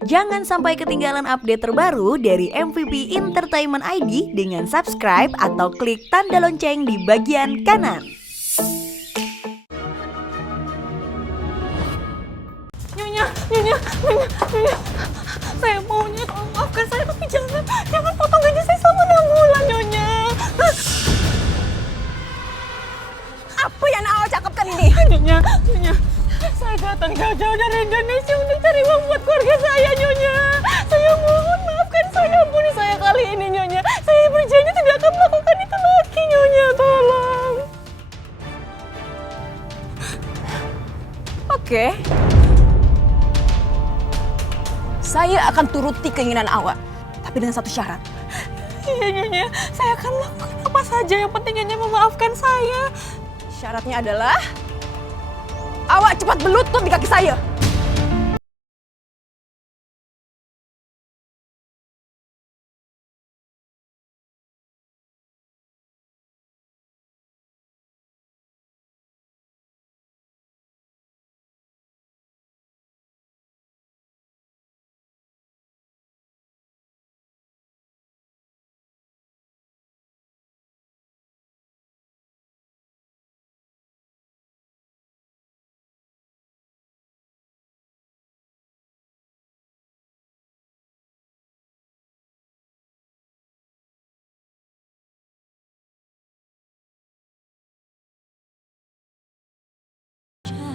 Jangan sampai ketinggalan update terbaru dari MVP Entertainment ID dengan subscribe atau klik tanda lonceng di bagian kanan. Nyonya, saya maunya tolong maafkan saya, tapi jangan potong gaji saya selama 6 bulan, Nyonya. Apa yang awak cakapkan ini? Nyonya, saya datang jauh-jauh dari Indonesia untuk cari uang buat keluarga saya, Nyonya. Saya mohon maafkan saya, ampuni saya kali ini, Nyonya. Saya berjanji tidak akan melakukan itu lagi, Nyonya, tolong. Oke. Saya akan turuti keinginan awak, tapi dengan satu syarat. Iya, Nyonya, saya akan melakukan apa saja, yang penting Nyonya memaafkan saya. Syaratnya adalah awak cepat berlutut di kaki saya.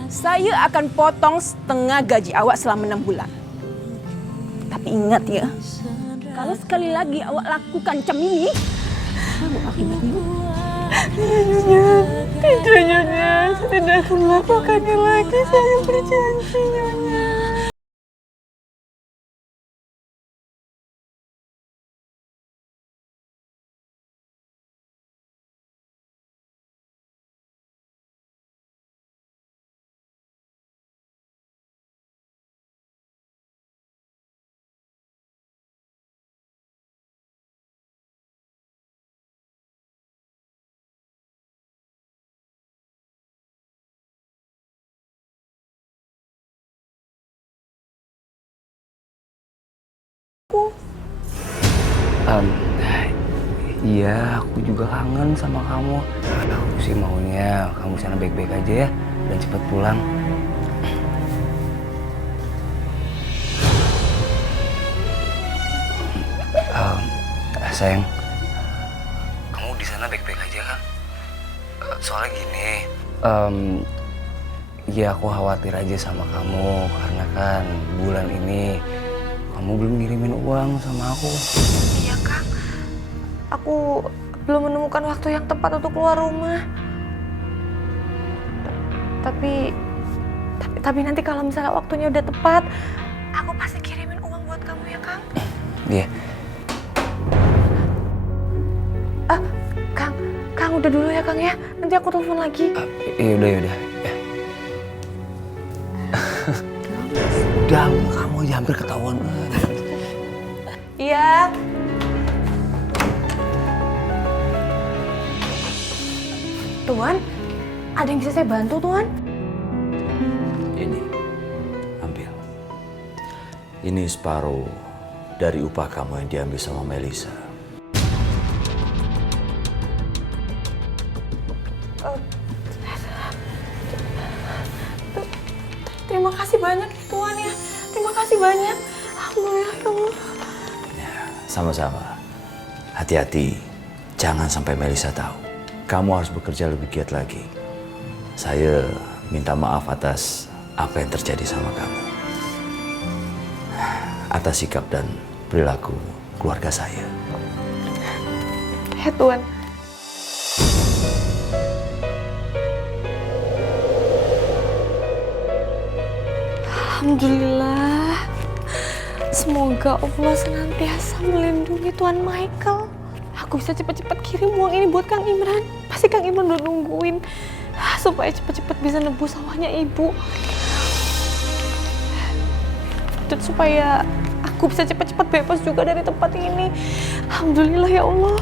Saya akan potong setengah gaji awak selama 6 bulan. Tapi ingat ya, kalau sekali lagi awak lakukan macam ini, tahu akibatnya. Nyonya, tidak, Nyonya. Saya tidak akan melakukannya lagi. Saya berjanji, Nyonya. Iya, aku juga kangen sama kamu. Aku sih maunya kamu sana baik-baik aja ya dan cepat pulang. Sayang, kamu di sana baik-baik aja kan? Soalnya gini, ya aku khawatir aja sama kamu karena kan bulan ini kamu belum ngirimin uang sama aku. Iya, Kang. Aku belum menemukan waktu yang tepat untuk keluar rumah. Tapi nanti kalau misalnya waktunya udah tepat, aku pasti kirimin uang buat kamu ya, Kang. Iya. Kang udah dulu ya, Kang ya. Nanti aku telepon lagi. Yaudah. Ya. Udah, kamu aja hampir ketahuan. Iya. Tuan, ada yang bisa saya bantu, Tuan? Ini, ambil. Ini separuh dari upah kamu yang diambil sama Melisa. Terima kasih banyak ya, Tuan ya. Terima kasih banyak. Alhamdulillah ya Allah. Ya, sama-sama. Hati-hati, jangan sampai Melisa tahu. Kamu harus bekerja lebih giat lagi. Saya minta maaf atas apa yang terjadi sama kamu. Atas sikap dan perilaku keluarga saya. Ya, Tuan. Alhamdulillah. Semoga Allah senantiasa melindungi Tuan Michael. Aku bisa cepat-cepat kirim uang ini buat Kang Imran. Pasti Kang Imran udah nungguin supaya cepat-cepat bisa nebus sawahnya ibu. Dan supaya aku bisa cepat-cepat bebas juga dari tempat ini. Alhamdulillah ya Allah.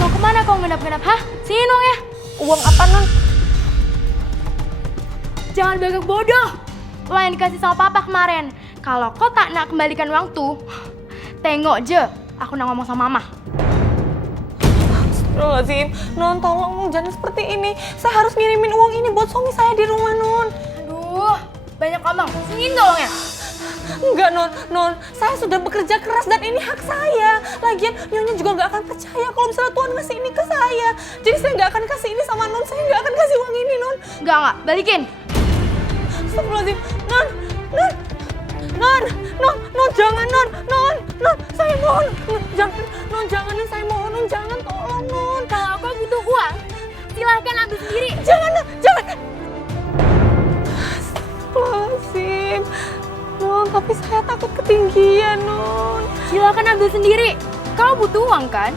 Mau kemana kau ngendap-ngendap? Hah? Sini dong ya. Uang apa, Non? Jangan bengong bodoh. Uang yang dikasih sama papa kemarin. Kalau kau tak nak kembalikan uang tuh, tengok je aku nak ngomong sama mama. Astagfirullahaladzim, Non tolong Non jangan seperti ini. Saya harus ngirimin uang ini buat suami saya di rumah Non. Aduh, banyak ngomong. Siniin dong ya. Enggak Non, saya sudah bekerja keras dan ini hak saya. Lagian Nyonya juga nggak akan percaya kalau misalnya Tuhan ngasih ini ke saya. Jadi saya nggak akan kasih ini sama Non, saya nggak akan kasih uang ini Non. Enggak, balikin. Astagfirullahaladzim, Non, jangan Non, saya mohon, Non, jangan, saya mohon, Non, jangan, tolong, Non. Kalau kau butuh uang, silahkan ambil sendiri. Jangan. Astagfirullahaladzim, Non, tapi saya takut ketinggian, Non. Silahkan ambil sendiri. Kau butuh uang kan?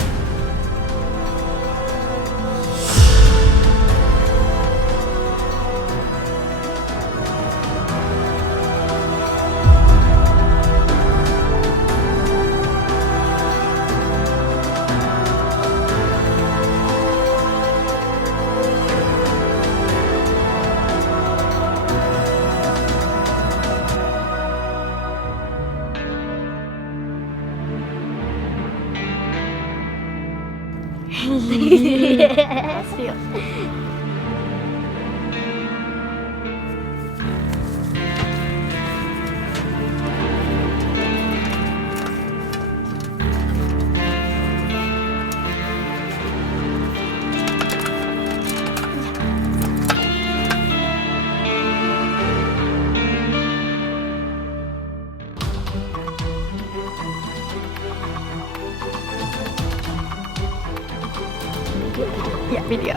Ya, video.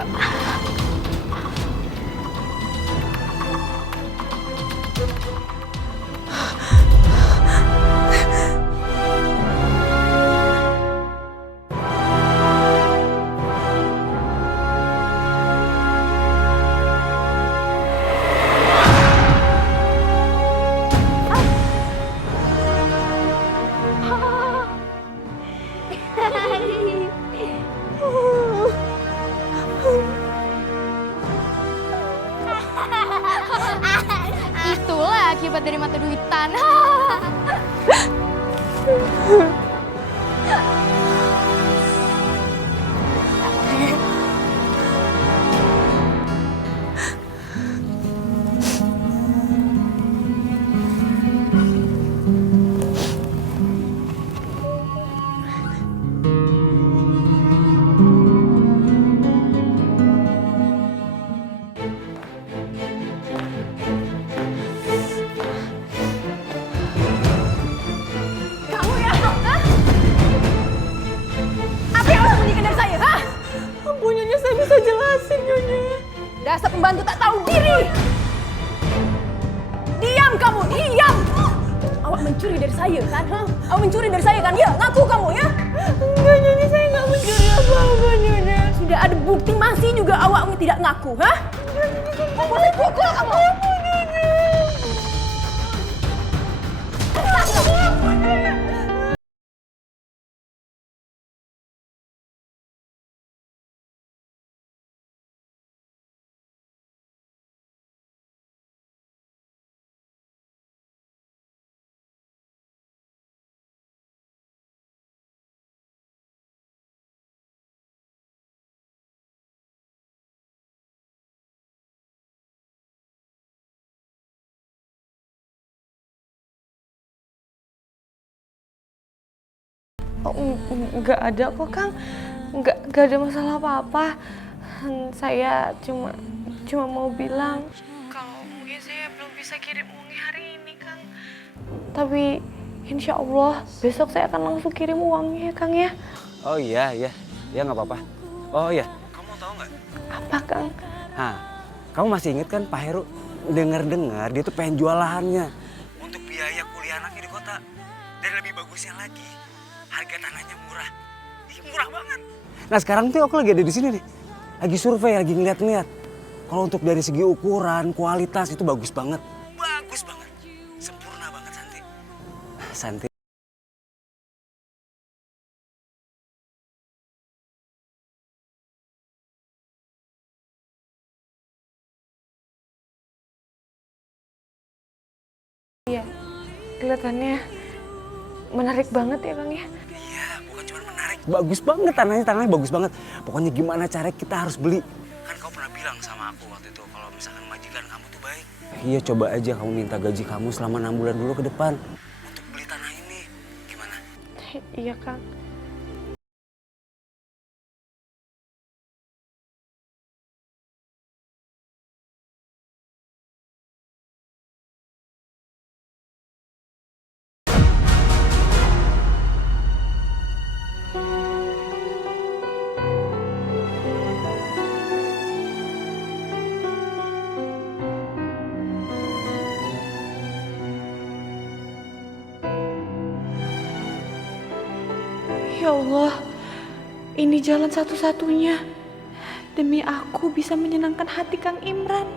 Itulah akibat dari mata duitan. Kamu ya? Hah? Apa yang kamu sembunyikan dari saya? Hah? Ampun, Nyonya, saya bisa jelasin, Nyonya. Dasar pembantu tak tahu diri. Diam kamu, diam. Awak mencuri dari saya kan? Hah? Awak mencuri dari saya kan? Ya, ngaku kamu ya. Enggak, Nyonya, saya nggak mencuri apa-apa, Nyonya. Sudah ada bukti masih juga awak tidak ngaku, hah? Boleh pukul kamu. Oh, enggak ada kok, Kang. Enggak ada masalah apa-apa. Saya cuma mau bilang kalau mungkin saya belum bisa kirim uangnya hari ini, Kang. Tapi insya Allah besok saya akan langsung kirim uangnya, Kang ya. Oh iya, nggak apa-apa. Oh iya, kamu tahu nggak? Apa, Kang? Nah, kamu masih inget kan Pak Heru dengar dia tuh pengen jual lahannya untuk biaya kuliah anaknya di kota. Dan lebih bagusnya lagi, harga tanahnya murah. Ih, murah banget. Nah sekarang tuh aku lagi ada di sini nih, lagi survei, lagi ngeliat-ngeliat. Kalau untuk dari segi ukuran, kualitas itu bagus banget. Bagus banget, sempurna banget Santi. Santi. kelihatannya menarik banget ya Bang ya. Iya, bukan cuma menarik. Bagus banget tanahnya bagus banget. Pokoknya gimana caranya kita harus beli. Kan kau pernah bilang sama aku waktu itu kalau misalkan majikan kamu tuh baik. Iya, coba aja kamu minta gaji kamu selama 6 bulan dulu ke depan. Untuk beli tanah ini. Gimana? Iya Kang. Ya Allah, ini jalan satu-satunya demi aku bisa menyenangkan hati Kang Imran.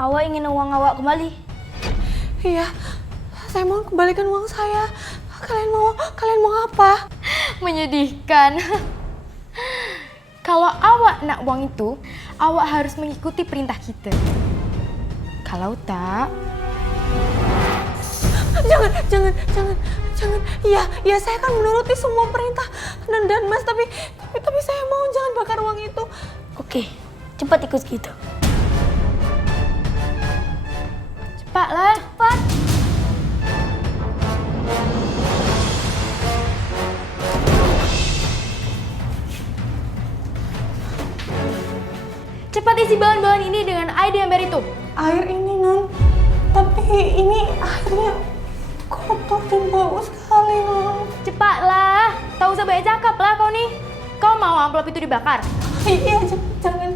Awak ingin uang awak kembali? Iya, saya mau kembalikan uang saya. Kalian mau apa? Menyedihkan. Kalau awak nak uang itu, awak harus mengikuti perintah kita. Kalau tak, Jangan. Iya, saya akan menuruti semua perintah dan Mas, tapi saya mau jangan bakar uang itu. oke, cepat ikut kita. Cepatlah. Cepat. Cepat isi bahan-bahan ini dengan air di ember itu. Air ini, Non. Tapi ini airnya kotor dan bau sekali, Non. Cepatlah. Tak usah banyak cakap lah kau nih. Kau mau amplop itu dibakar? Iya, jangan.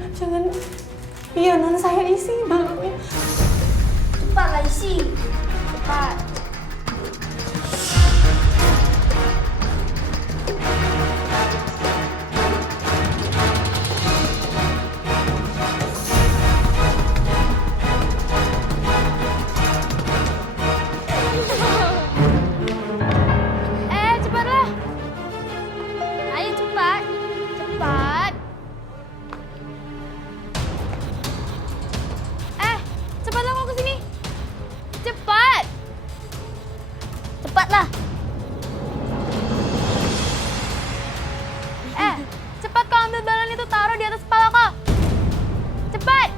Iya, Non, saya isi balonnya. Cepatlah isi. Cepat. Cepatlah. Ayo cepat. Cepat. Cepatlah kau kesini. Cepat. Cepatlah. Cepat kau ambil balon itu, taruh di atas kepala kau. Cepat.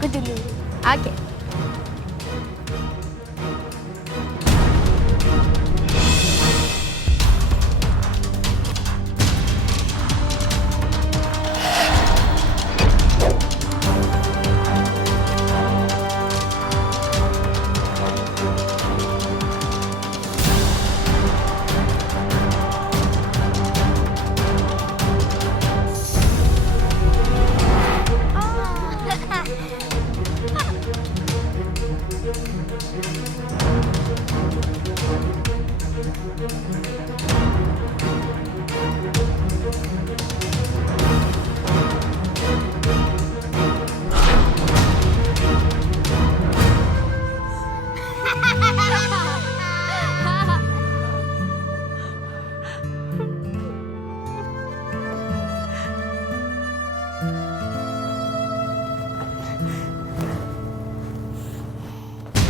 Ikut dulu. Oke.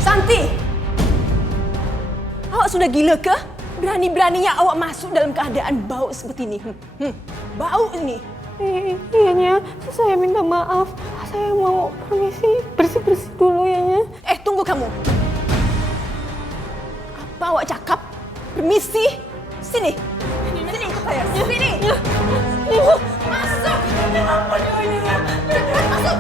Santi! Awak sudah gila ke? Berani-beraninya awak masuk dalam keadaan bau seperti ini. Bau ini. Iya, saya minta maaf. Saya mau permisi bersih-bersih dulu ya, Nya. Tunggu kamu. Apa awak cakap? Permisi? Sini. Sini ikut saya. Sini. Masuk. Apa dia? Masuk.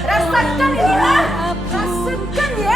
Rasakan ini, rasakan ya.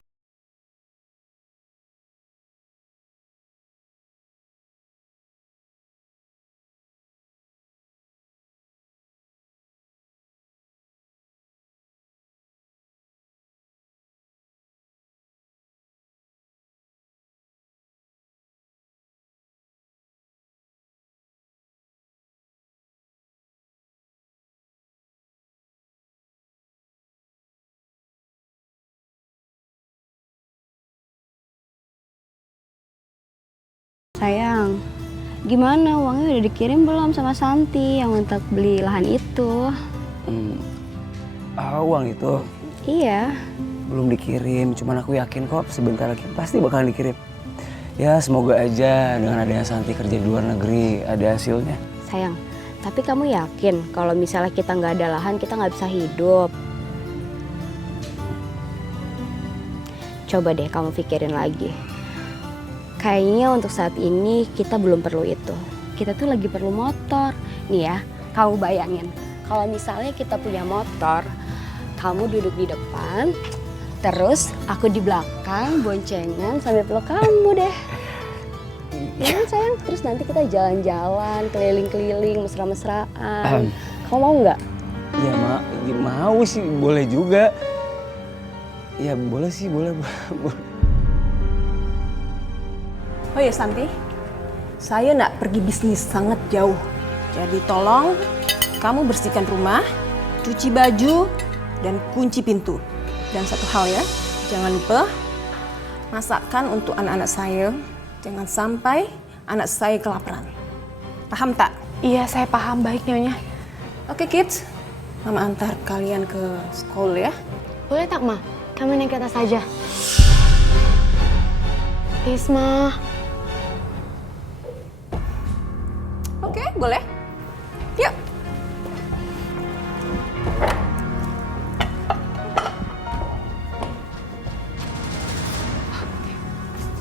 Gimana, uangnya udah dikirim belum sama Santi yang untuk beli lahan itu? Uang itu Iya. belum dikirim, cuman aku yakin kok sebentar lagi pasti bakalan dikirim. Ya semoga aja dengan adanya Santi kerja di luar negeri ada hasilnya. Sayang, tapi kamu yakin kalau misalnya kita nggak ada lahan, kita nggak bisa hidup? Coba deh kamu pikirin lagi. Kayaknya untuk saat ini kita belum perlu itu. Kita tuh lagi perlu motor. Nih ya, kamu bayangin. Kalau misalnya kita punya motor, kamu duduk di depan, terus aku di belakang boncengan sambil peluk kamu deh. Ya kan sayang? Terus nanti kita jalan-jalan, keliling-keliling, mesra-mesraan. Kamu mau nggak? Ya mau sih, boleh juga. Ya boleh sih, boleh. Oh ya Santi, saya nak pergi bisnis sangat jauh. Jadi tolong kamu bersihkan rumah, cuci baju, dan kunci pintu. Dan satu hal ya, jangan lupa masakkan untuk anak-anak saya. Jangan sampai anak saya kelaparan. Paham tak? Iya, saya paham baik Nyonya. Oke kids, Mama antar kalian ke sekolah ya. Boleh tak, Ma? Kami naik ke atas saja. Please, Ma. Oke, boleh. Yuk.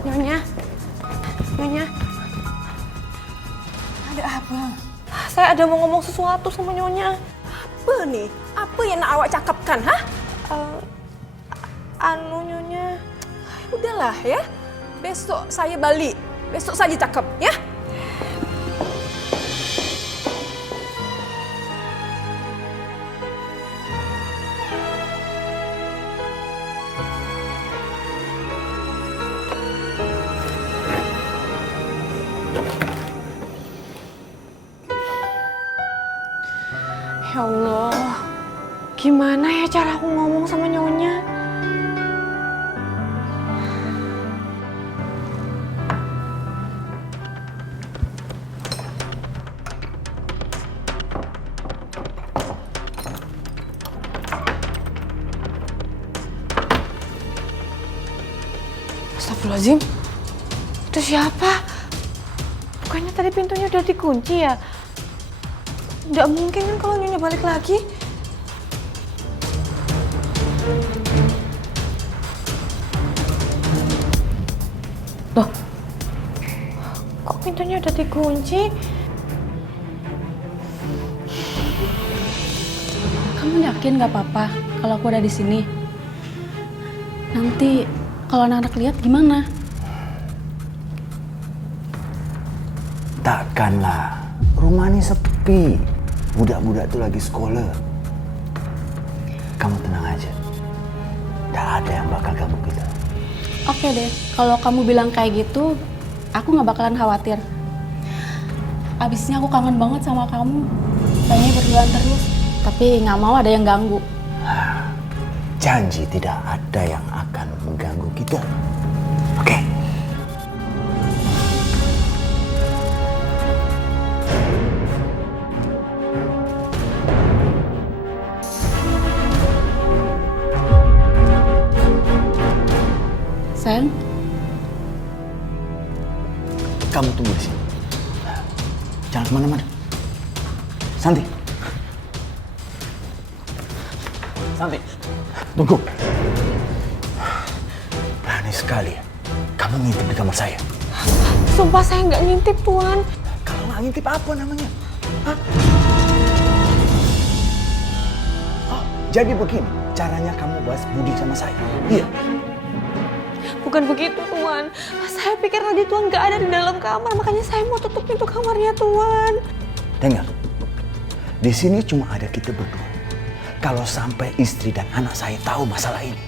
Nyonya. Nyonya. Ada apa? Saya ada mau ngomong sesuatu sama Nyonya. Apa nih? Apa yang nak awak cakapkan, hah? Nyonya. Udahlah ya. Besok saya balik. Besok saja cakap, ya? Ya Allah, gimana ya cara aku ngomong sama Nyonya? Astagfirullahaladzim, itu siapa? Bukannya tadi pintunya udah dikunci ya? Nggak mungkin kan kalau Nyonya balik lagi. Loh, kok pintunya udah dikunci? Kamu yakin gak apa-apa kalau aku ada di sini? Nanti kalau anak-anak lihat gimana? Takkanlah, rumah ini sepi. Budak-budak tuh lagi sekolah. Kamu tenang aja. Gak ada yang bakal ganggu kita. Oke deh, kalau kamu bilang kayak gitu, aku gak bakalan khawatir. Abisnya aku kangen banget sama kamu. Pengen berduaan terus, tapi gak mau ada yang ganggu. Janji tidak ada yang akan mengganggu kita. Oke? Sayang, Kamu tunggu di sini. Jangan kemana-mana. Santi. Santi. Tunggu. Berani sekali ya. Kamu ngintip di kamar saya. Sumpah saya nggak ngintip, Tuan. Kalau nggak ngintip apa namanya? Hah? Oh, jadi begini caranya kamu balas budi sama saya. Iya. Bukan begitu, Tuan. Saya pikir tadi Tuan nggak ada di dalam kamar, makanya saya mau tutup pintu kamarnya, Tuan. Dengar. Di sini cuma ada kita berdua. Kalau sampai istri dan anak saya tahu masalah ini,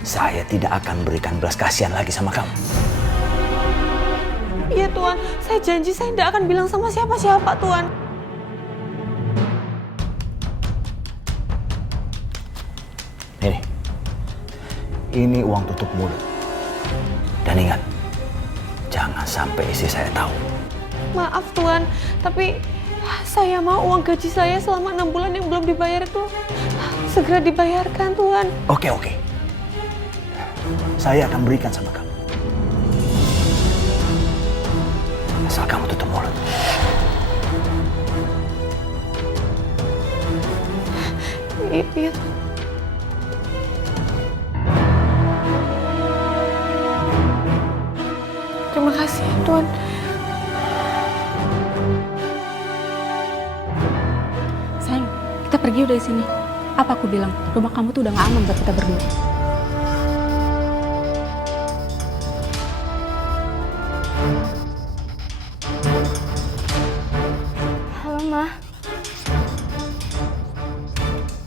saya tidak akan berikan belas kasihan lagi sama kamu. Iya, Tuan. Saya janji saya tidak akan bilang sama siapa-siapa, Tuan. Ini uang tutup mulut. Dan ingat, Jangan sampai istri saya tahu. Maaf Tuan, tapi saya mau uang gaji saya selama 6 bulan yang belum dibayar itu segera dibayarkan Tuan. Oke. Saya akan berikan sama kamu. Asal kamu tutup mulut. Iya Tuan. Terima kasih ya Tuan. Sayang, kita pergi udah dari sini. Apa aku bilang? Rumah kamu tuh udah gak aman buat kita berdua. Halo, Ma.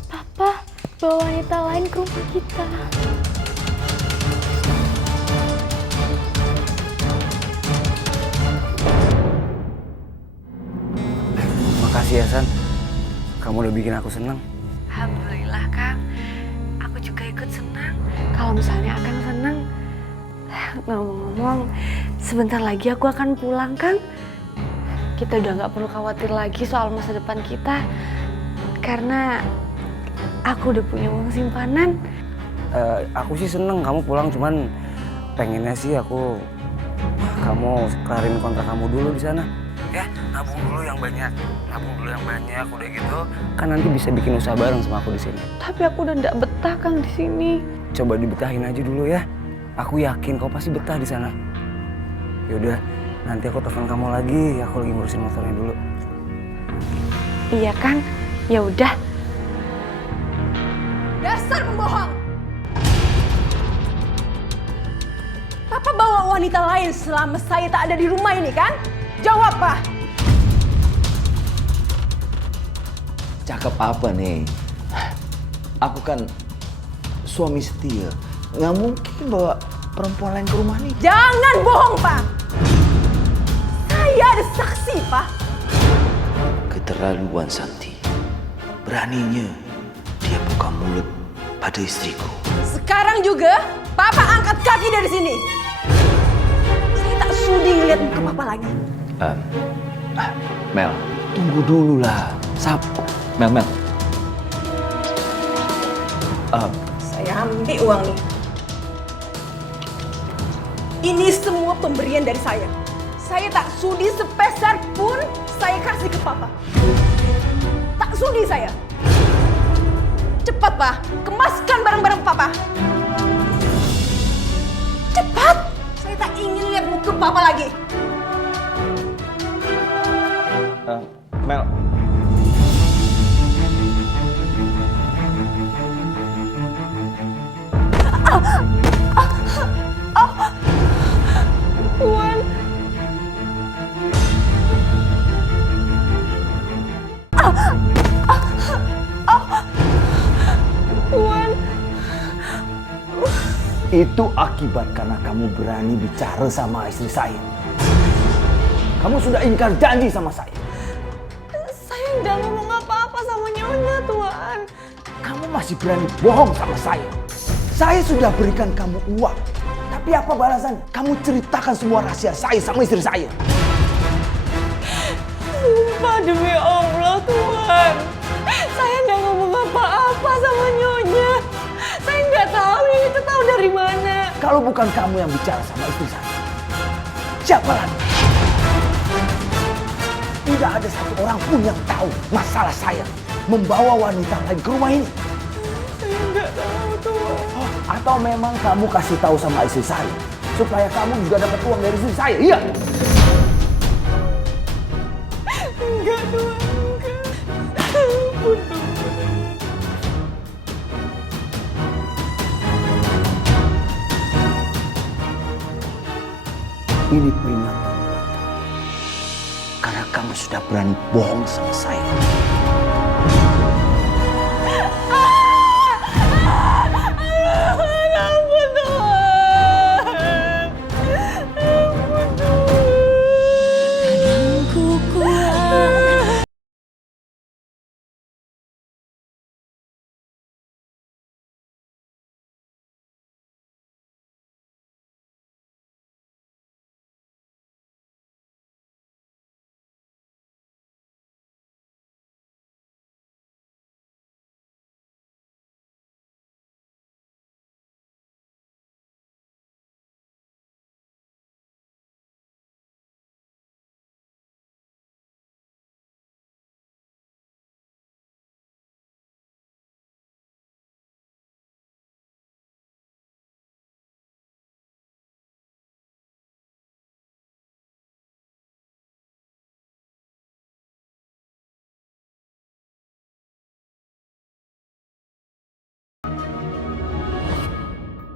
Papa bawa wanita lain ke rumah kita. Makasih ya, San. Kamu udah bikin aku senang. Alhamdulillah Kang, aku juga ikut senang. Kalau misalnya akan senang, ngomong-ngomong, sebentar lagi aku akan pulang Kang. Kita udah nggak perlu khawatir lagi soal masa depan kita, karena aku udah punya uang simpanan. Aku sih seneng kamu pulang, cuman pengennya sih kamu kelarin kontrak kamu dulu di sana. Ya, nabung dulu yang banyak, udah gitu kan nanti bisa bikin usaha bareng sama aku di sini. Tapi aku udah nggak betah Kang di sini. Coba dibetahin aja dulu ya. Aku yakin kau pasti betah di sana. Yaudah, nanti aku telepon kamu lagi. Aku lagi ngurusin motornya dulu. Iya Kang, ya udah. Dasar pembohong! Papa bawa wanita lain selama saya tak ada di rumah ini kan? Jawab, Pak! Cakep apa nih? Aku kan suami setia. Nggak mungkin bawa perempuan lain ke rumah nih. Jangan bohong, Pak! Saya ada saksi, Pak! Keterlaluan Santi. Beraninya dia buka mulut pada istriku. Sekarang juga, Papa angkat kaki dari sini! Saya tak sudi ngeliat muka Papa lagi. Mel, tunggu dulu lah. Mel. Saya ambil uang nih. Ini semua pemberian dari saya. Saya tak sudi sepeser pun saya kasih ke Papa. Tak sudi saya. Cepat, Pak. Kemaskan barang-barang Papa. Cepat. Saya tak ingin lihat muka Papa lagi. Mel. Tuan. Tuan. Itu akibat karena kamu berani bicara sama istri saya. Kamu sudah ingkar janji sama saya. Saya nggak ngomong apa-apa sama Nyonya, Tuan. Kamu masih berani bohong sama saya. Saya sudah berikan kamu uang. Tapi apa balasannya? Kamu ceritakan semua rahasia saya sama istri saya. Sumpah demi Allah, Tuan. Saya nggak ngomong apa-apa sama Nyonya. Saya nggak tahu itu tahu dari mana. Kalau bukan kamu yang bicara sama istri saya, siapa lagi? Tidak ada satu orang pun yang tahu masalah saya membawa wanita lain ke rumah ini. Saya nggak tahu, Tuan. Oh, atau memang kamu kasih tahu sama istri saya supaya kamu juga dapat uang dari istri saya? Iya. Enggak, Tuan. Enggak. Ampun, Tuan. Ini peringatan. Karena kamu sudah berani bohong sama saya.